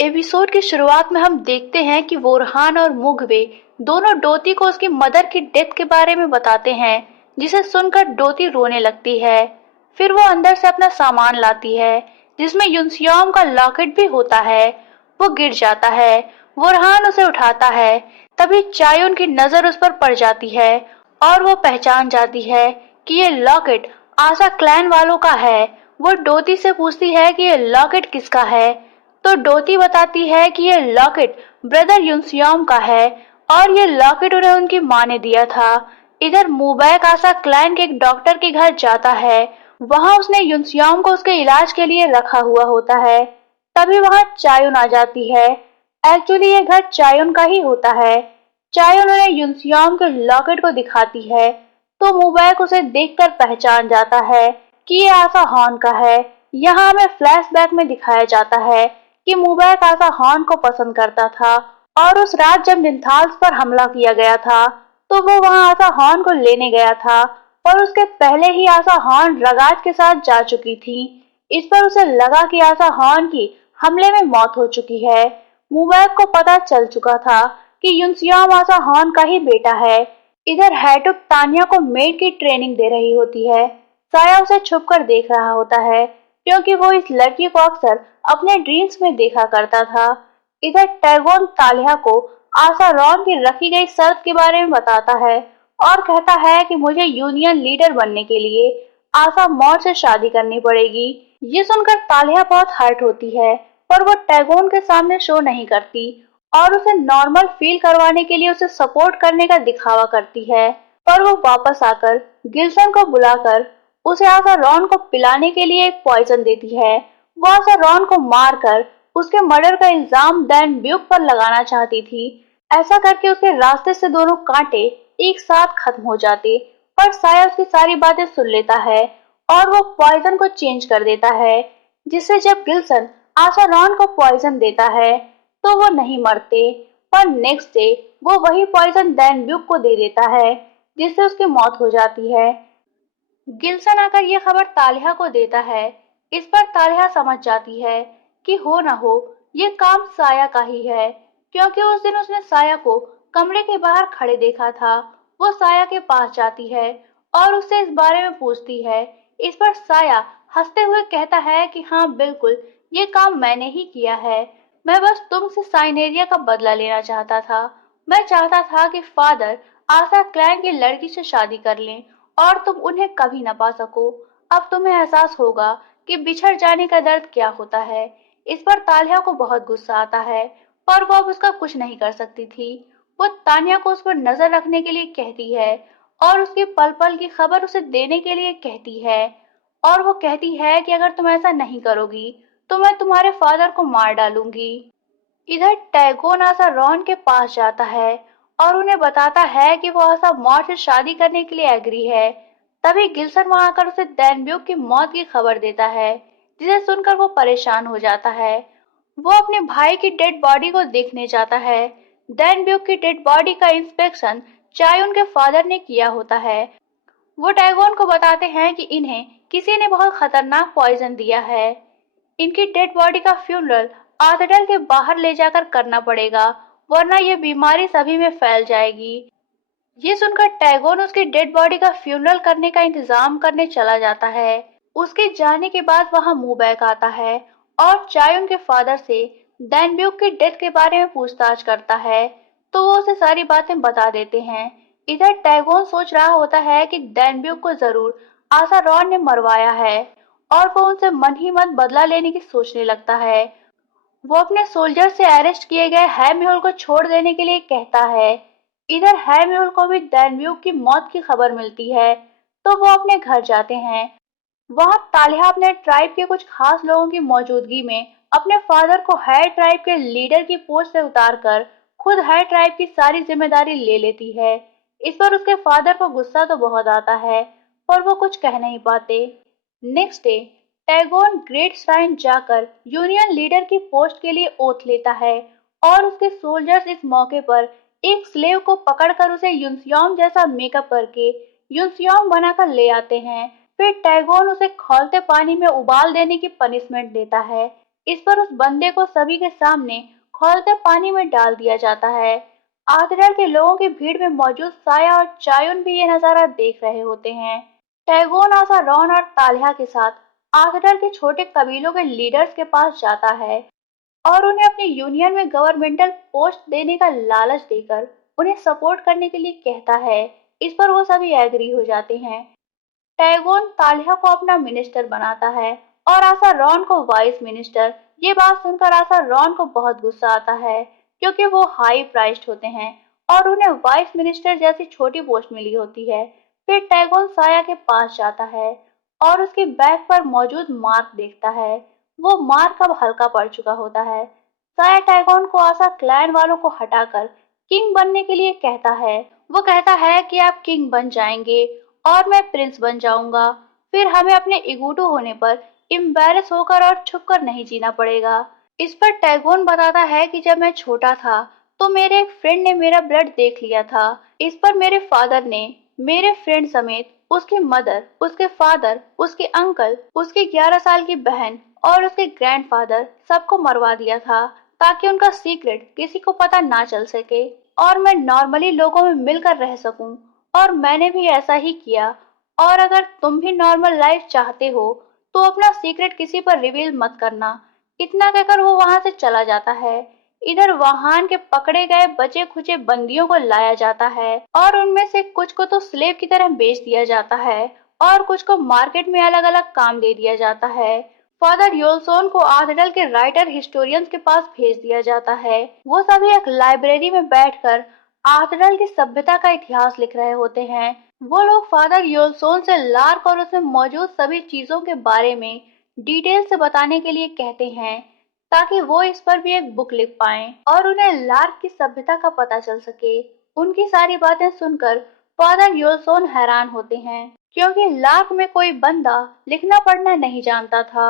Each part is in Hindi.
एपिसोड की शुरुआत में हम देखते हैं कि वोरहान और मुगवे दोनों डोती को उसकी मदर की डेथ के बारे में बताते हैं, जिसे सुनकर डोती रोने लगती है। फिर वो अंदर से अपना सामान लाती है, जिसमें युनसियोम का लॉकेट भी होता है। वो गिर जाता है। वोरहान उसे उठाता है। तभी चायुन की नजर उस पर पड़ जाती है और वो पहचान जाती है कि ये लॉकेट आशा क्लैन वालों का है। वो डोती से पूछती है कि ये लॉकेट किसका है, तो डोती बताती है कि ये लॉकेट ब्रदर युनसियोम का है और ये लॉकेट उन्हें उनकी माँ ने दिया था। इधर मुबैक आशा क्लैन के एक डॉक्टर के घर जाता है। वहां उसने युनसियोम को उसके इलाज के लिए रखा हुआ होता है। तभी वहां चायुन आ जाती है। एक्चुअली ये घर चायुन का ही होता है। चायुन उन्हें युनसियोम के लॉकेट को दिखाती है, तो मुबैक उसे देखकर पहचान जाता है कि ये आशा हॉर्न का है। यहाँ हमें फ्लैशबैक में दिखाया जाता है कि मुबैक आशा हॉर्न को पसंद करता था और उस रात जब निंथाल्स पर हमला किया गया था तो वो वहां आशा हॉर्न को लेने गया था और उसके पहले ही आशा हॉर्न रगाज के साथ जा चुकी थी। इस पर उसे लगा कि आशा हॉर्न की हमले में मौत हो चुकी है। मुबैक को पता चल चुका था कि युनसियोम आशा हॉर्न का ही बेटा है। इधर हैटुक तान्या को मेड की ट्रेनिंग दे रही होती है। साया उसे छुपकर देख रहा होता है, क्योंकि वो इस लड़की को अक्सर अपने ड्रीम्स में देखा करता था। इधर टैगोन तालिया को आशा रॉन की रखी गई शर्त के बारे में बताता है और कहता है कि मुझे यूनियन लीडर बनने के लिए आशा मौर से शादी करनी पड़ेगी। ये सुनकर तालिया बहुत हर्ट होती है, पर वो टैगोन के सामने शो नहीं करती और उसे नॉर्मल फील करवाने के लिए उसे सपोर्ट करने का दिखावा करती है। पर वो वापस आकर गिल्सन को बुलाकर उसे आशा रॉन को पिलाने के लिए एक पॉइजन देती है। वो आशा रॉन को मारकर उसके मर्डर का इल्जाम डैन ब्यूक पर लगाना चाहती थी। ऐसा करके उसके रास्ते से दोनों कांटे एक साथ खत्म हो जाते, पर साया उसकी सारी बातें सुन लेता है और वो पॉइजन को चेंज कर देता है, जिससे जब गिल्सन आशा रॉन को पॉइजन देता है तो वो नहीं मरते। पर नेक्स्ट डे वो वही पॉइजन डैन ब्यूक को दे देता है, जिससे उसकी मौत हो जाती है। गिल्सन आकर ये खबर तालिहा को देता है। इस पर तालिहा समझ जाती है कि हो न हो ये काम साया का ही है, क्योंकि उस दिन उसने साया को कमरे के बाहर खड़े देखा था। वो साया के पास जाती है और उससे इस बारे में पूछती है। इस पर साया हंसते हुए कहता है कि हाँ बिल्कुल, ये काम मैंने ही किया है। मैं बस तुमसे साइनेरिया का बदला लेना चाहता था। मैं चाहता था कि फादर आशा क्लैन की लड़की से शादी कर लें और तुम उन्हें कभी न पा सको। अब तुम्हें एहसास होगा कि बिछड़ जाने का दर्द क्या होता है। इस पर तालिया को बहुत गुस्सा आता है, पर वो अब उसका कुछ नहीं कर सकती थी। वो तानिया को उस पर नजर रखने के लिए कहती है और उसकी पल पल की खबर उसे देने के लिए कहती है, और वो कहती है कि अगर तुम ऐसा नहीं करोगी तो मैं तुम्हारे फादर को मार डालूंगी। इधर टैगोन आशा रॉन के पास जाता है और उन्हें बताता है कि वो आशा मौर से शादी करने के लिए एग्री है। तभी गिल्सन वहां आकर उसे डैनब्यूक की मौत की खबर देता है, जिसे सुनकर वो परेशान हो जाता है। वो अपने भाई की डेड बॉडी को देखने जाता है। डैनब्यूक की डेड बॉडी का इंस्पेक्शन चायुन के फादर ने किया होता है। वो टैगोन को बताते हैं कि इन्हें किसी ने बहुत खतरनाक पॉइजन दिया है। इनकी डेड बॉडी का फ्यूनरल आर्थडल के बाहर ले जाकर करना पड़ेगा, वरना ये बीमारी सभी में फैल जाएगी। ये सुनकर टैगोन उसकी डेड बॉडी का फ्यूनरल करने का इंतजाम करने चला जाता है। उसके जाने के बाद वहां मुबैक आता है और चायुन के फादर से डैनब्यूक की डेथ के बारे में पूछताछ करता है, तो वो उसे सारी बातें बता देते हैं। इधर टैगोन सोच रहा होता है कि डैनब्यूक को जरूर आशा रॉन ने मरवाया है और वो उनसे मन ही मन बदला लेने की सोचने लगता है। वो अपने सोल्जर से अरेस्ट किए गए हैम्यूल को छोड़ देने के लिए कहता है। इधर हैम्यूल को भी डैनब्यूक की मौत की खबर मिलती है, तो वो अपने घर जाते हैं। वहां तालिहा अपने ट्राइब के कुछ खास लोगों की मौजूदगी में अपने फादर को हायर ट्राइब के लीडर की पोस्ट से उतारकर खुद हायर ट्राइब की सारी जिम्मेदारी ले लेती है। इस पर उसके फादर को गुस्सा तो बहुत आता है, पर वो कुछ कह नहीं पाते। नेक्स्ट डे टैगोन ग्रेट श्राइन जाकर यूनियन लीडर की पोस्ट के लिए ओथ लेता है और उसके सोल्जर्स इस मौके पर एक स्लेव को पकड़कर उसे युनसियोम जैसा मेकअप करके युनसियोम बनाकर ले आते हैं। फिर टैगोन उसे खौलते पानी में उबाल देने की पनिशमेंट देता है, इस पर उस बंदे को सभी के सामने खौलते पानी में डाल दिया जाता है। आर्थिडल के लोगों की भीड़ में मौजूद साया और चायुन भी ये नजारा देख रहे होते हैं। टैगोन आशा रॉन और तालिया के साथ आर्थिडल के छोटे कबीलों के लीडर्स के पास जाता है और उन्हें अपनी यूनियन में गवर्नमेंटल पोस्ट देने का लालच देकर उन्हें सपोर्ट करने के लिए कहता है। इस पर वो सभी एग्री हो जाते हैं। टैगोन तालिया को अपना मिनिस्टर बनाता है और आशा रॉन को वाइस मिनिस्टर। ये बात सुनकर आशा रॉन को बहुत गुस्सा आता है क्योंकि वो हाई प्राइस्ड होते हैं और उन्हें वाइस मिनिस्टर जैसी छोटी पोस्ट मिली होती है। फिर टैगोन साया के पास जाता है और उसके बैग पर मौजूद मार्क देखता है। वो मार्क अब हल्का पड़ चुका होता है। साया टैगोन को आशा क्लैन वालों को हटाकर किंग बनने के लिए कहता है। वो कहता है कि आप किंग बन जाएंगे और मैं प्रिंस बन जाऊंगा। फिर हमें अपने इगूटू होने पर एम्बैरेस होकर और छुपकर नहीं जीना पड़ेगा। इस पर टैगोन बताता है कि जब मैं छोटा था तो मेरे एक फ्रेंड ने मेरा ब्लड देख लिया था। इस पर मेरे फादर ने मेरे फ्रेंड समेत उसकी मदर, उसके फादर, उसके अंकल, उसकी 11 साल की बहन और उसके ग्रैंडफादर सबको मरवा दिया था ताकि उनका सीक्रेट किसी को पता ना चल सके और मैं नॉर्मली लोगों में मिलकर रह सकूं। और मैंने भी ऐसा ही किया। और अगर तुम भी नॉर्मल लाइफ चाहते हो तो अपना सीक्रेट किसी पर रिवील मत करना। इतना कहकर वो वहां से चला जाता है। इधर वाहन के पकड़े गए बचे खुचे बंदियों को लाया जाता है और उनमें से कुछ को तो स्लेव की तरह बेच दिया जाता है और कुछ को मार्केट में अलग अलग काम दे दिया जाता है। फादर योलसोन को आर्थिडल के राइटर हिस्टोरियंस के पास भेज दिया जाता है। वो सभी एक लाइब्रेरी में बैठकर आर्थिडल की सभ्यता का इतिहास लिख रहे होते हैं। वो लोग फादर योलसोन से लार्क और उसमें मौजूद सभी चीजों के बारे में डिटेल से बताने के लिए कहते हैं ताकि वो इस पर भी एक बुक लिख पाएं और उन्हें लार्क की सभ्यता का पता चल सके। उनकी सारी बातें सुनकर फादर योलसोन हैरान होते हैं क्योंकि लार्क में कोई बंदा लिखना पढ़ना नहीं जानता था।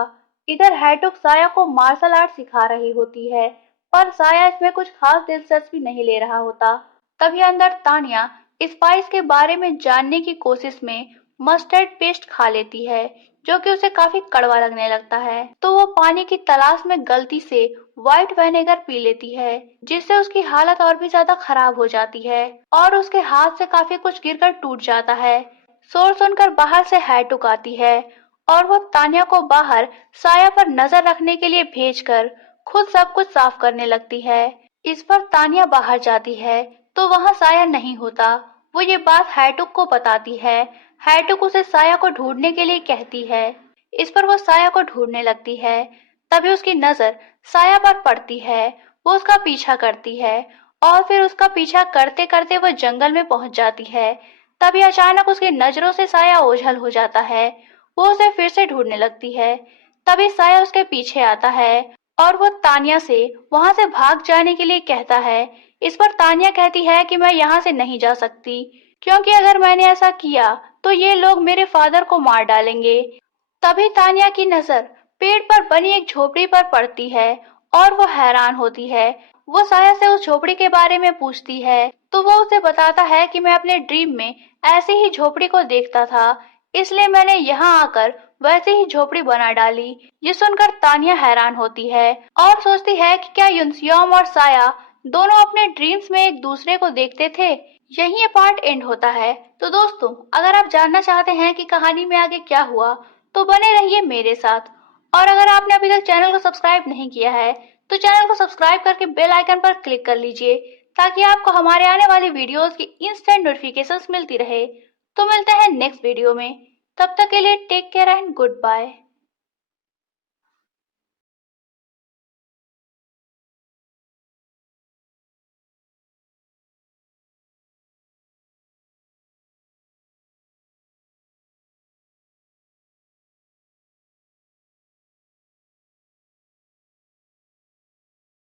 इधर हैटुक साया को मार्शल आर्ट सिखा रही होती है पर साया इसमें कुछ खास दिलचस्पी नहीं ले रहा होता। तभी अंदर तानिया स्पाइस के बारे में जानने की कोशिश में मस्टर्ड पेस्ट खा लेती है जो कि उसे काफी कड़वा लगने लगता है। तो वो पानी की तलाश में गलती से व्हाइट विनेगर पी लेती है जिससे उसकी हालत और भी ज्यादा खराब हो जाती है और उसके हाथ से काफी कुछ गिरकर टूट जाता है। शोर सुनकर बाहर से हैटुक आती है और वो तानिया को बाहर साया पर नजर रखने के लिए भेजकर खुद सब कुछ साफ करने लगती है। इस पर तानिया बाहर जाती है तो वहाँ साया नहीं होता। वो ये बात हैटुक को बताती है। हैटुक उसे साया को ढूंढने के लिए कहती है। इस पर वो साया को ढूंढने लगती है। तभी उसकी नजर साया पर पड़ती है। वो उसका पीछा करती है और फिर उसका पीछा करते करते वो जंगल में पहुंच जाती है। तभी अचानक उसकी नजरों से साया ओझल हो जाता है। वो उसे फिर से ढूंढने लगती है। तभी साया उसके पीछे आता है और वो तानिया से वहां से भाग जाने के लिए कहता है। इस पर तानिया कहती है कि मैं यहाँ से नहीं जा सकती क्योंकि अगर मैंने ऐसा किया तो ये लोग मेरे फादर को मार डालेंगे। तभी तानिया की नजर पेड़ पर बनी एक झोपड़ी पर पड़ती है और वो हैरान होती है। वो साया से उस झोपड़ी के बारे में पूछती है तो वो उसे बताता है कि मैं अपने ड्रीम में ऐसी ही झोपड़ी को देखता था इसलिए मैंने यहाँ आकर वैसे ही झोपड़ी बना डाली। ये सुनकर तानिया हैरान होती है और सोचती है कि क्या युनसियोम और साया दोनों अपने ड्रीम्स में एक दूसरे को देखते थे। यही ये पार्ट एंड होता है। तो दोस्तों, अगर आप जानना चाहते हैं कि कहानी में आगे क्या हुआ तो बने रहिए मेरे साथ। और अगर आपने अभी तक चैनल को सब्सक्राइब नहीं किया है तो चैनल को सब्सक्राइब करके बेल आइकन पर क्लिक कर लीजिए ताकि आपको हमारे आने वाली वीडियोस की इंस्टेंट नोटिफिकेशंस मिलती रहे। तो मिलते हैं नेक्स्ट वीडियो में। तब तक के लिए take care and good bye.